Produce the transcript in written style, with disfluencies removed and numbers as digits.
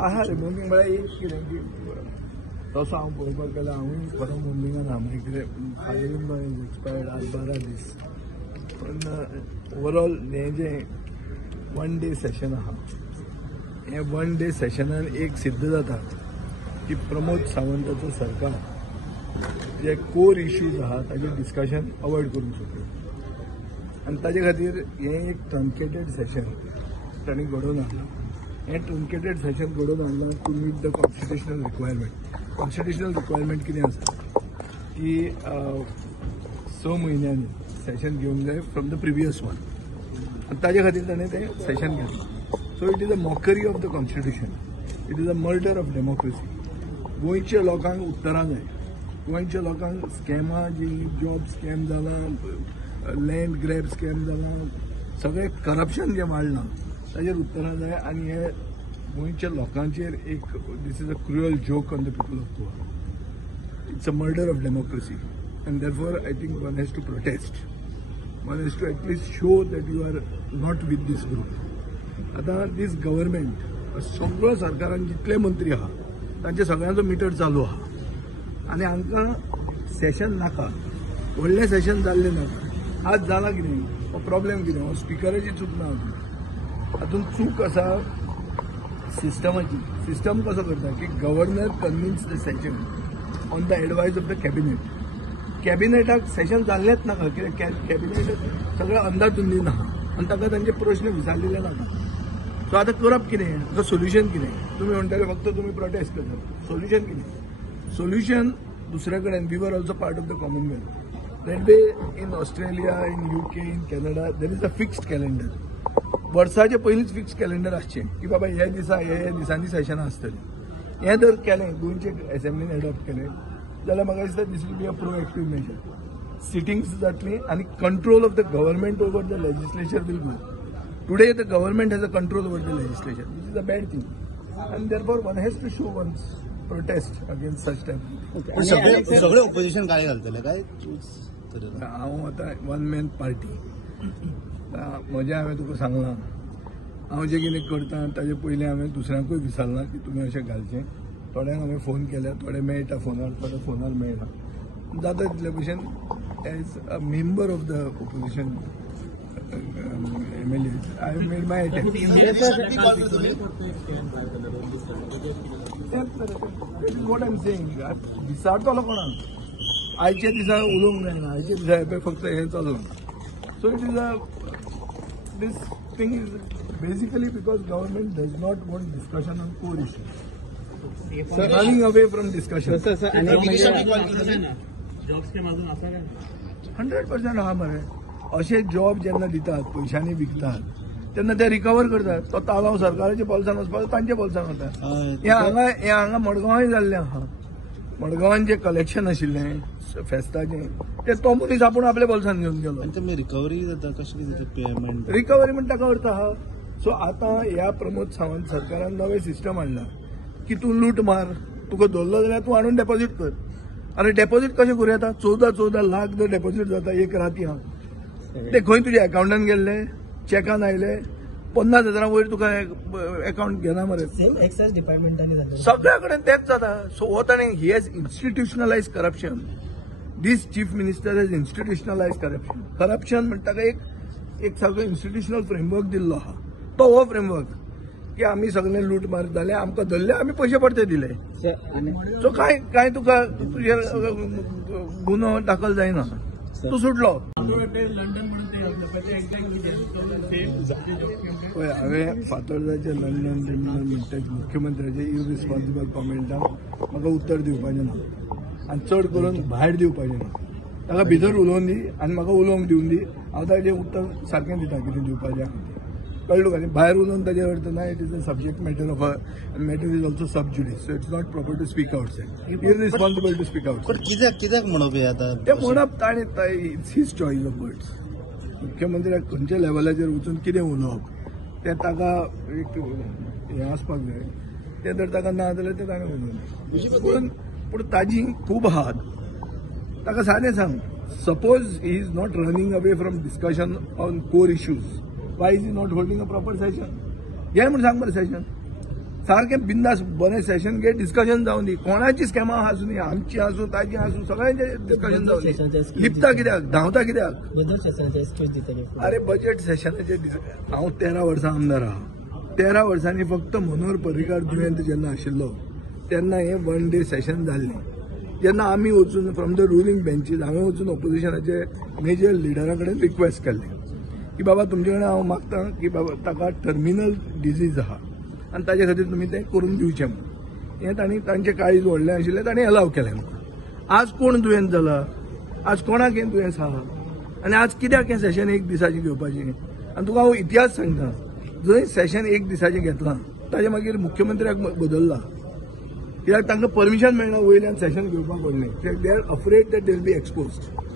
आहा रे मोर्निंग म्हळ्यार एक कितें की तसो हांव पळोवपाक गेल्यार हांवूय खरो मोर्निंगान आहा म्हणजे कितें फाल्यां एक्सपायर्ड आज 12 दीस पण ओवरऑल हें जें 1 डे सेशन आहा हे 1 डे सेशनान एक सिद्ध जाता की प्रमोद सावंताचो सरकार जे कोर इश्यूज आहा ताजेर डिस्कशन अवॉयड करूंक सोदता आनी ताजे खातीर हें एक ट्रंकेटेड सेशन तांणी घडोवन हाडलां. हें ट्रंकेटेड सेशन घडोवन हाडलां to meet the constitutional requirement. Constitutional requirement कितें आसा की 6 म्हयन्यांनी सेशन घेवंक जाय फ्रॉम द प्रिवियस वन आनी ताजे खातीर ताणें तें सेशन घेतलें. So it is a mockery of the constitution. It is a murder of democracy. गोंयच्या लोकांक उतरां जाय. गोंयच्या लोकांक स्कॅमां जी जॉब स्कॅम जाला, लँड ग्रॅब स्कॅम जाला, सगळें करप्शन जें वाडलां ताजेर उतरां जाय आनी हे गोंयच्या लोकांचेर एक दीस is a cruel joke on the people of Goa. It's a murder of democracy and therefore I think one has to protest. One has to at least show that you are not with this group. आतां this government सगळो सरकारान जितले मंत्री आहा तांचे सगळ्यांचो metre चालू आहा आनी हांकां सेशन नाका. व्हडलें सेशन जाल्लें नाका. आज जाला कितें हो प्रॉब्लेम कितें हो स्पिकराची चूक ना. हातूंत चूक आसा सिस्टमाची. सिस्टम कसो करता की governor convenes the session on the advice of the cabinet. कॅबिनेटाक सेशन जाल्लेंच नाका कित्याक कॅबिनेट सगळें अंदाधुंदीन आहा आनी ताका तांचे प्रश्न विचारलेले नाका. सो आतां करप कितें ताका सोल्युशन कितें. तुमी म्हणटले फक्त तुमी प्रोटेस्ट करतात. सोल्युशन कितें. सोल्युशन दुसरे कडेन we are also part of the Commonwealth. That way in Australia, in UK, in Canada there is a fixed calendar. वर्साचे पयलींच फिक्स कॅलेंडर आसचें की बाबा हे दिसा हे दिसांनी सेशनां आसतलीं. हें जर केलें गोंयचे एसेंब्लीन एडॉप्ट केलें जाल्यार म्हाका दिसता दीस will be a प्रोएक्टीव major. Sittings जातलीं आनी control of the government over the legislature will go. Today the government has a control over the legislature which is a bad thing and therefore one has to show one's protest against such type. सगळे opposition काय घालतले काय हांव आतां one man party. म्हजें हांवें तुका सांगलां हांव जें कितें करता ताजे पयलीं हांवें दुसऱ्यांकूय विचारलां की तुमी अशें घालचें. थोड्यांक हांवें फोन केल्या, थोडे मेळटा फोनार, थोडे फोनार मेळना. जाता तितले भशेन as a member of the opposition MLA I have made my attempt. What I am saying विचारतलो कोणाक. आयच्या दिसा उलोवंक जायना. आयच्या दिसा फक्त हें चालू. So it is a this thing is basically because government does not want discussion on core issues. So running away from discussion. 100% हा मरे. असे जॉब जेन्ना दितात पयशांनी विकतात तेन्ना ते रिकवर करतात. तो ताळो सरकाराच्या पॉलिसान वचपाचो तांच्या पॉलिसान वता. हे हांगा मडगांवांय जाल्लें आहा. मडगांवान जे कलेक्शन आशिल्लें फेस्ताचें ते तो मनीस आपूण आपल्या पॉलिसान घेवन गेलो. रिकवरी जाता कशें पेमेंट रिकवरी म्हणटा ताका अर्थ आहा. सो आतां ह्या प्रमोद सावंत सरकारान नवें सिस्टम हाडला की तूं लूट मार, तुका धरलो जाल्यार तूं हाडून डेपॉझीट कर. आनी डेपॉझीट कशें करूं येता. 14 लाख जर डेपॉझीट जाता एक राती हा ते खंय तुज्या अकाउंटान गेल्ले, चॅकान आयले, 50,000 वयर तुका अकाउंट घेना मरे. एक्सायज डिपार्टमेंटान सगळ्या कडेन तेंच जाता. सो हो ताणें he has institutionalise corruption. This chief minister has institutionalise corruption. Corruption म्हणटा एक सगळो इन्स्टिट्युशनल फ्रेमवर्क दिल्लो आहा. तो हो फ्रेमवर्क की आमी सगळे लूट मार जाले, आमकां धरले, आमी पयशे परते दिले. सो काय तुका तुजेर गुन्हो दाखल जायना. तूं सुटलो. पळय हांवें फातोर्डाचे लंडन म्हणटा मुख्यमंत्र्याचे इररिस्पॉन्सिबल कॉमेंटाक म्हाका उत्तर दिवपाचें ना आनी चड करून भायर दिवपाचें ना. ताका भितर उलोवन दी आनी म्हाका उलोवंक दिवन दी. हांव ताचें उत्तर सारकें दिता कितें दिवपाचें. कळ्ळें तुका. भायर उलोवन ताजेर अर्थ ना. It is a subject matter of a matter is also sub judice. So it's not proper to speak outside. Irresponsible to speak outside. कित्याक म्हणप हे आतां ते म्हणप ताणें it's his choice of words. मुख्यमंत्र्याक खंयच्या लेवलाचेर वचून कितें उलोवप तें ताका एक हें आसपाक जाय. तें जर ताका ना जाल्यार तें ताणें उलोवं. पूण ताजी खूब आहात. ताका सादें सांग. Suppose he is not running away from discussion on core issues. Why is he not holding a proper session? घे म्हणून सांग बरं सेशन सारखें बिंदास बरें सेशन घे डिस्कशन जावन दी कोणाची स्कॅमां आसूं दी आमची आसूं ताजी आसूं सगळ्यांचे डिस्कशन जावन दी लिपता कित्याक धांवता कित्याक बदल सेशनाचे स्पीच दितले अरे बजेट सेशनाचे हांव 13 वर्सां आमदार आहा 13 वर्सांनी फक्त मनोहर पर्रीकार दुयेंत जेन्ना आशिल्लो तेन्ना हे 1 डे सेशन जाल्लें जेन्ना आमी वचून फ्रॉम द रुलींग बेंचीस हांवें वचून ऑपोजिशनाचे मेजर लिडरा कडेन रिक्वेस्ट केल्लें की बाबा तुमचे कडेन हांव मागतां की बाबा ताका टर्मिनल डिजीज आहा आनी ताचे खातीर तुमी तें करून दिवचें म्हणून हें तांचें काळीज व्हडलें आशिल्लें ताणें अलाव केलें म्हाका आज कोण दुयेंत जाला आज कोणाक हें दुयेंस आहा आनी आज कित्याक हें सेशन एक दिसाचें घेवपाचें आनी तुका हांव इतिहास सांगता जंय सेशन एक दिसाचें घेतलां ताचे मागीर मुख्यमंत्र्याक बदलला कित्याक तांकां परमिशन मेळना वयल्यान सेशन घेवपाक व्हडलें they are afraid that they will be exposed